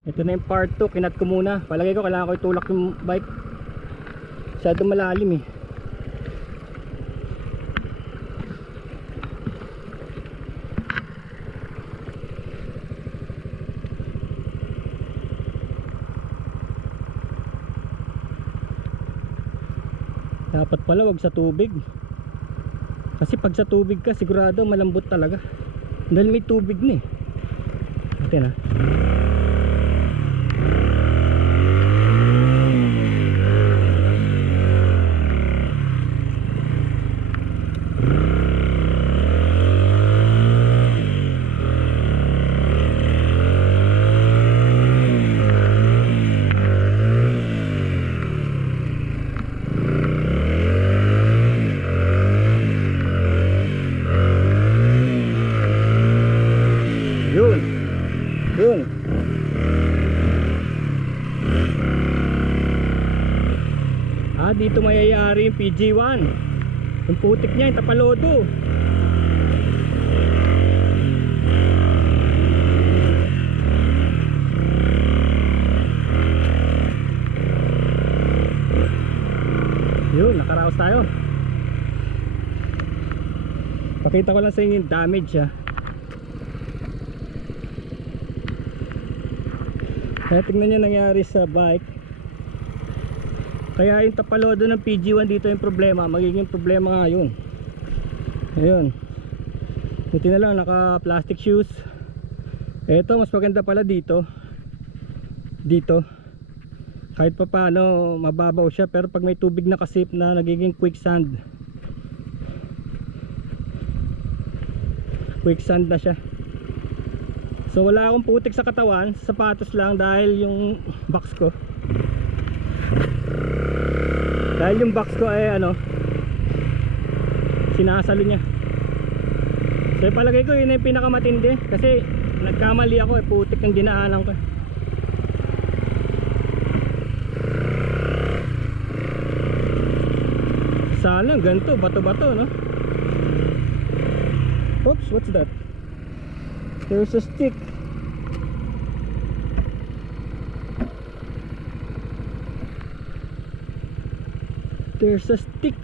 Ito na yung part 2, kinat ko muna. Palagay ko kailangan ko itulak yung bike. Masyado malalim eh. Dapat pala wag sa tubig. Kasi pag sa tubig ka sigurado malambot talaga. Dahil may tubig na eh. Ito na. Yun. Dito mayayari yung PG1. Yung putik niya, yung tapalodo. Yun, nakaraos tayo. Pakita ko lang sa inyo yung damage ha. Kaya tignan nyo nangyari sa bike. Kaya yung tapalodo ng PG1 dito yung problema. Magiging problema nga yun. Ayun. Buti na lang naka plastic shoes. Eto mas maganda pala dito. Dito kahit pa paano mababaw siya. Pero pag may tubig na kasip na nagiging quicksand. Quicksand na siya. So wala akong putik sa katawan, sapatos lang dahil yung box ko. Dahil yung box ko ay ano, sinasalo niya. So palagay ko yun yung pinakamatindi kasi nagkamali ako putik ang dinaanan ko. Sana ganito, bato-bato no. Oops, what's that? There's a stick. There's a stick.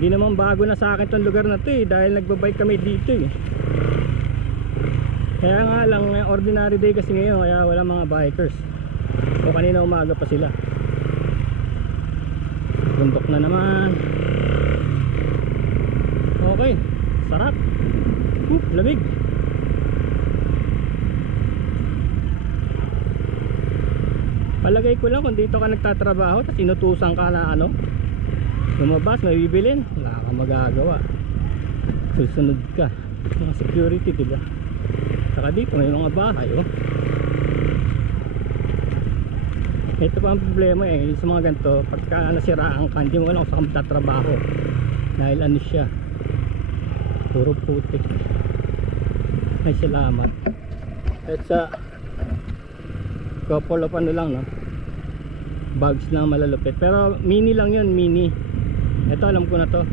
Hindi naman bago na sa akin tong lugar na to eh, dahil nagbabike kami dito eh. Kaya nga lang ordinary day kasi ngayon, kaya wala mga bikers. O kanina umaga pa sila. Bundok na naman. Okay, sarap. Lamig. Palagay ko lang kung dito ka nagtatrabaho tapos inutusan ka na ano, lumabas, may bibilin, wala kang magagawa. Susunod ka. Mga security, diba? Saka dito may mga bahay, oh. Ito pa ang problema eh, sa mga ganito, pagka nasiraan ka, hindi mo alam kung saan magtatrabaho. Dahil ano siya, puro putik. Ay, salamat. It's a couple of ano lang, no? Bags lang malalupit. Pero mini lang yun, mini. Ito alam ko na to.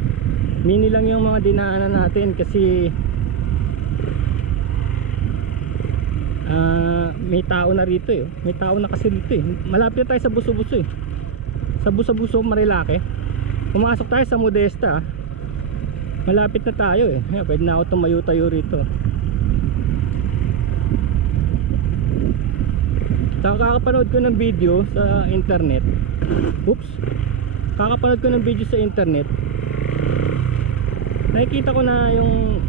Mini lang yung mga dinaanan natin kasi may tao na rito eh. May tao na kasi rito eh. Malapit tayo sa Buso-Buso eh. Sa Buso-Buso Marilake. Pumasok tayo sa Modesta. Malapit na tayo eh. Pwede na ako tumayo-tayo rito. Kakapanood ko ng video sa internet. Oops. Kakapanood ko ng video sa internet. Nakikita ko na yung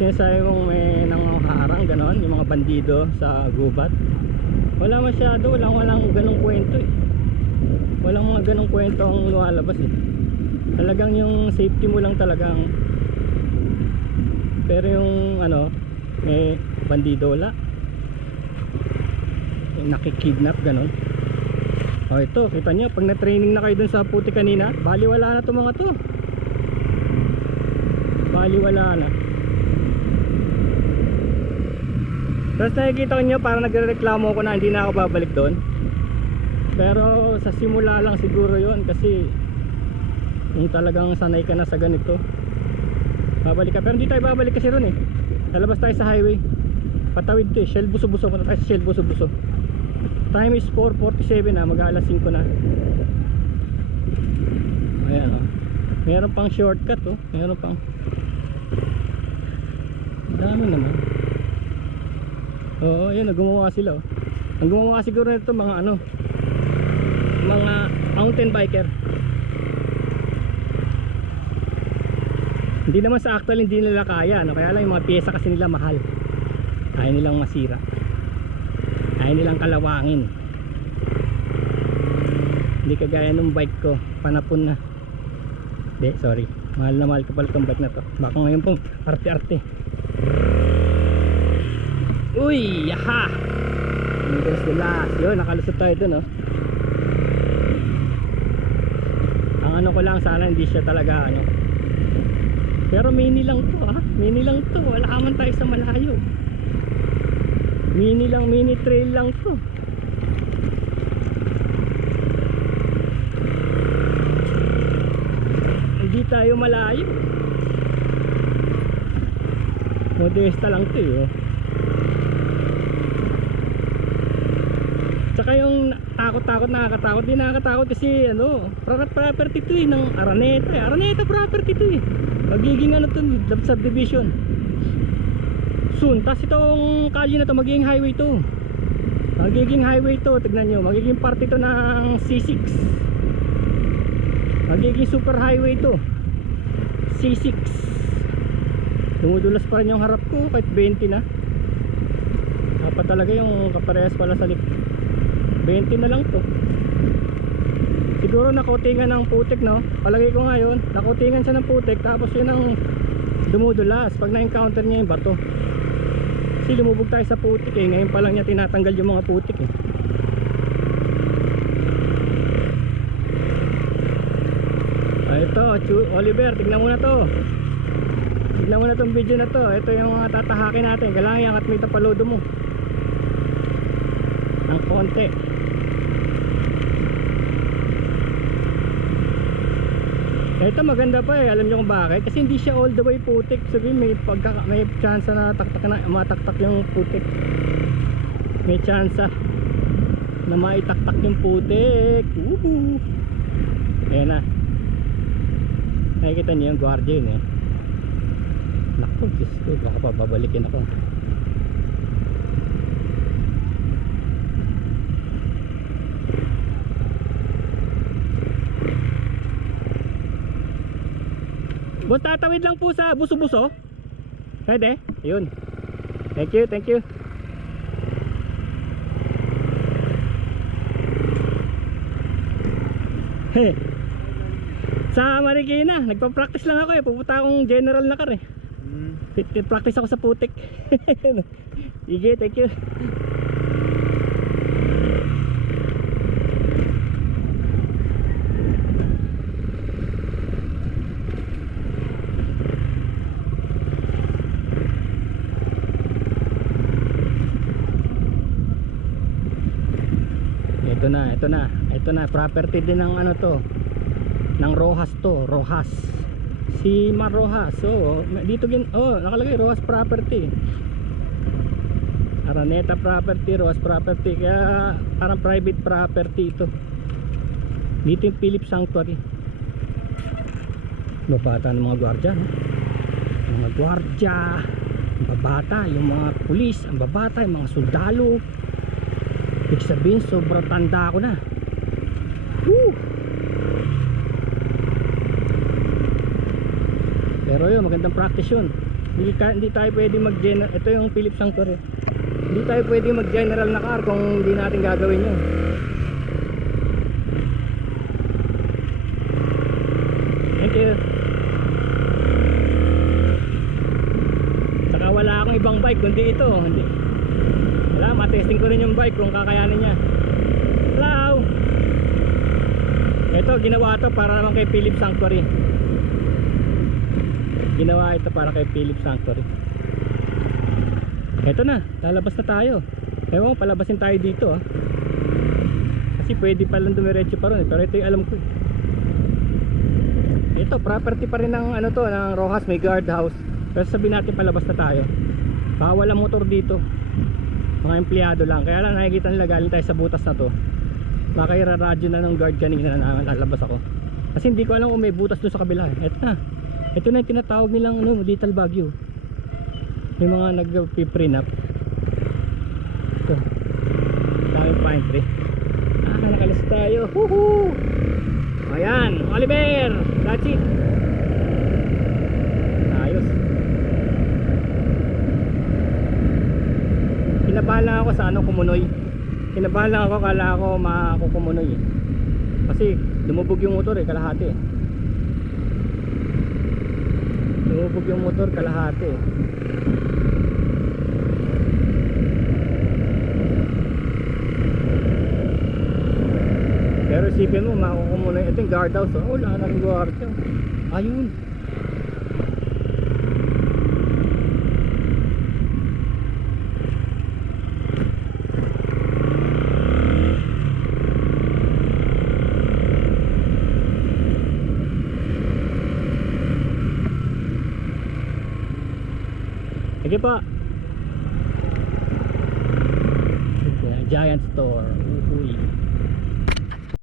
sinasabi mong may nanghaharang ganon, yung mga bandido sa gubat. Wala masyado, walang ganong kwento eh. Walang mga ganong kwento ang lumalabas eh. Talagang yung safety mo lang talagang. Pero yung ano, may bandido wala. Nakikidnap ganon. O ito, kita nyo, pag na-training na kayo dun sa puti kanina, baliwala na to mga to. Baliwala na. Tapos nakikita ko nyo parang nagrereklamo ko na hindi na ako babalik doon. Pero sa simula lang siguro yon, kasi kung talagang sanay ka na sa ganito, babalik ka. Pero hindi tayo babalik kasi ron eh. Lalabas tayo sa highway, patawid to eh. Shell Buso-Buso, punta tayo sa Shell Buso-Buso. Time is 4:47 na, mag-alas 5 na. Ayan oh. Meron pang shortcut oh. Meron pang dami naman. Oo, ayun, gumawa sila oh. Ang gumawa siguro nito mga ano, mga mountain biker. Hindi naman sa actual hindi nila kaya no? Kaya lang yung mga pyesa kasi nila mahal. Ayaw nilang masira, ayaw nilang kalawangin. Hindi kagaya ng bike ko, panapon na. Hindi, sorry, mahal na mahal ko pala itong bike na to. Baka ngayon po arte-arte. Uy, yaha! There's the last. Yun, nakalusot tayo dun oh. Ang ano ko lang, sana hindi siya talaga ano. Pero mini lang to ah. Mini lang to, wala man tayo sa malayo. Mini lang, mini trail lang to. Hindi tayo malayo. Modesta lang to eh oh. Tsaka yung takot-takot, nakakatakot. Di nakakatakot kasi ano, property to eh, ng Araneta. Araneta property to eh. Magiging ano to, subdivision soon. Tapos itong kalye na to magiging highway to. Magiging highway to, tignan nyo. Magiging part ito ng C6. Magiging super highway to, C6. Dumudulas pa rin yung harap ko kahit 20 na. Dapat talaga yung kaparehas pala sa lip. 20 na lang to. Siguro nakutingan ng putik no. Palagay ko ngayon nakutingan siya ng putik, tapos yun ang dumudulas pag na-encounter niya yung bato. Kasi lumubog tayo sa putik eh. Ngayon pa lang niya tinatanggal yung mga putik eh. Ito, Oliver, tignan mo na to. Tignan mo na tong video na to. Ito yung mga tatahakin natin. Kailangan iangat mo yung tapalodo mo ng konti. Ito maganda pa eh. Alam nyo kung bakit? Kasi hindi siya all the way putik. Sabihin may chance na mataktak yung putik. May chance na maitaktak yung putik. Ayan na. Nakikita niyo yung gwardiya yun eh. Naku, Diyos ko, baka pa babalikin ako. Boss, tatawid lang po sa Buso-Buso. Pwede? Yun. Thank you, thank you. Heh. Sa Marikina, nagpa-practice lang ako eh. Pupunta akong general na car eh. Practice ako sa putik. Sige, thank you. Ito na, property din ng ano to, ng Rojas to, Rojas. Si Mar Rojas. So, dito nakalagay Rojas property. Araneta property, Rojas property. Kaya parang private property ito. Dito yung Philip Sanctuary. Babata ng mga gwardiya, no? Mga gwardiya, ang babata, yung mga pulis, ang babata, yung mga sundalo. Ibig sabihin, sobrang tanda ko na. Woo! Pero yun, magandang practice yun. Hindi tayo pwede mag-general. Ito yung Philip Sanctuary. Hindi tayo pwede mag-general na car kung hindi natin gagawin yun. Thank you. Saka wala akong ibang bike kundi ito. Wala, matesting ko rin yung bike kung kakayanin niya. Hello! Ito, ginawa ito para naman kay Philip Sanctuary. Ginawa ito para kay Philip Sanctuary. Eto na, lalabas na tayo. Ewan ko, palabasin tayo dito ah. Kasi pwede palang dumiretso pa ron eh. Pero ito yung alam ko eh. Ito, property pa rin ng ano to, ng Rojas, may guard house. Pero sabihin natin palabas na tayo. Bawal ang motor dito. Mga empleyado lang. Kaya lang nakikita nila galing tayo sa butas na to. Baka iraradyo na ng guard kanina na lalabas ako. Kasi hindi ko alam kung may butas doon sa kabila. Ito na. Ito na yung tinatawag nilang ano, Little Baguio. May mga nag-pre-up. Ito. Daming pine tree. Nakalis tayo. Woohoo! Ayan, Oliver! That's it! Ayos. Kinabahan lang ako sa ano, Kumunoy. Kinabahan lang ako, kala ako makukumunoy eh. Kasi lumubog yung motor eh, kalahati eh. Lumubog yung motor, kalahati eh. Pero isipin mo, makukumunoy. Ito yung guard house oh. Wala na rin guard house. Ayun. Sige pa. Giant store. Uhuy.